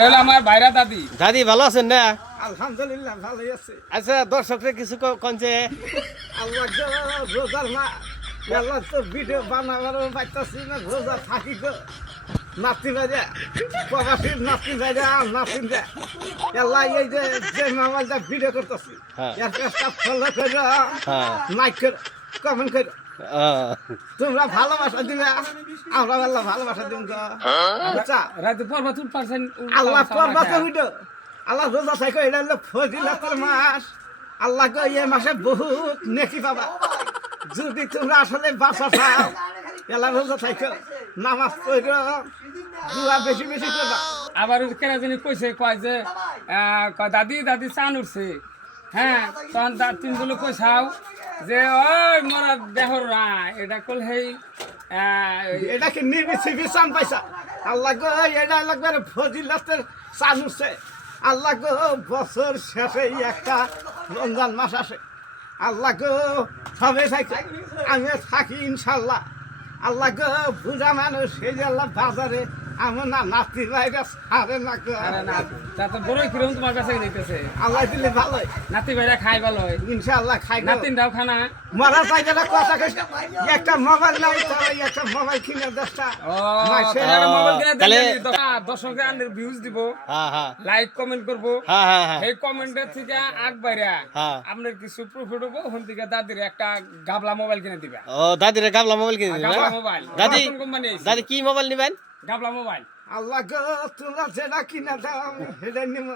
আমার ভাইরা দাদি দাদি ভালো আছেন না? আলহামদুলিল্লাহ ভালোই আছে। আচ্ছা দর্শকরা কিছু কনছে আল্লাহ গো রোজার মা আল্লাহ তো ভিডিও বানাবার পাইতাছি না, রোজা থাকি গো নাতি বাইরে প্রবাসীর নাতি বাইরে নাতিন রে আল্লাহ এই যে যে মামালটা ভিডিও করতেছি হ্যাঁ। এর কাজটা ফলো করো, হ্যাঁ। লাইক করো, কমেন্ট করো, আহ, তোমরা ভালোবাসা দিবে, আমরা আল্লাহ ভালোবাসা দিব গো। আচ্ছা রাতে পর্বত উঠপারছেন আল্লাহ পর্বত ভিডিও আল্লাহ রোজা থাকো, এটা হলো ফজিলতের মাস। আল্লাহ গো এই মাসে বহুত নেকি পাবা যদি তোমরা আসলে বাঁচা চাও। এলা রোজা থাকো, নামাজ পড়ো, দুয়া বেশি বেশি করবা। আবার কেনা জানি কইছে কয় যে কয় দাদি দাদি চান উঠছে। হ্যাঁ তখন তিনজনে কইসাও যে ওই মরা দেহর না এটা কল হেই এটা কি নির্বিসি চান পাইছা? আল্লাহ গো এটা লাগবে ফজিলতের চান উঠছে। আল্লাহ গো বছর শেষে একটা রমজান মাস আসে। আল্লাহ গো সবে থাকি, আমিও থাকি ইনশাল্লাহ। আল্লাহ গো বুঝা মানুষ সেই যে আল্লাহ বাজারে আমার না নাতি ভাইরা ছাড়ে না গো। আরে না তা তো বড়ই কিরম তোমার কাছে দিতেছে। আল্লাহ দিলে ভালোই, নাতি ভাইরা খাই ভালো ইনশাল্লাহ খাই গো। নাতিনটাও খানা মরা পাইছে না কথা কইছে একটা মোবাইল নাই তো একটা মোবাইল কিনে দশটা ও মাসে মোবাইল কিনে তাহলে- দিলে দর্শকরা ভিউজ দিব, হ্যাঁ হ্যাঁ লাইক কমেন্ট করব। হ্যাঁ হ্যাঁ হ্যাঁ এই কমেন্টের থেকে আগবাইরা হ্যাঁ। আপনার কিছু প্রফিট হবো, ওখান থেকে দাদির একটা গাবলা মোবাইল কিনে দিবা। ও দাদিরে গাবলা মোবাইল কিনে দিবেন গাবলা না? মোবাইল দাদি কোম্পানি দাদি কি মোবাইল নিবেন? গাবলা মোবাইল। আল্লাহ গো তোমরা যেটা কিনা দাও সেটা নিব।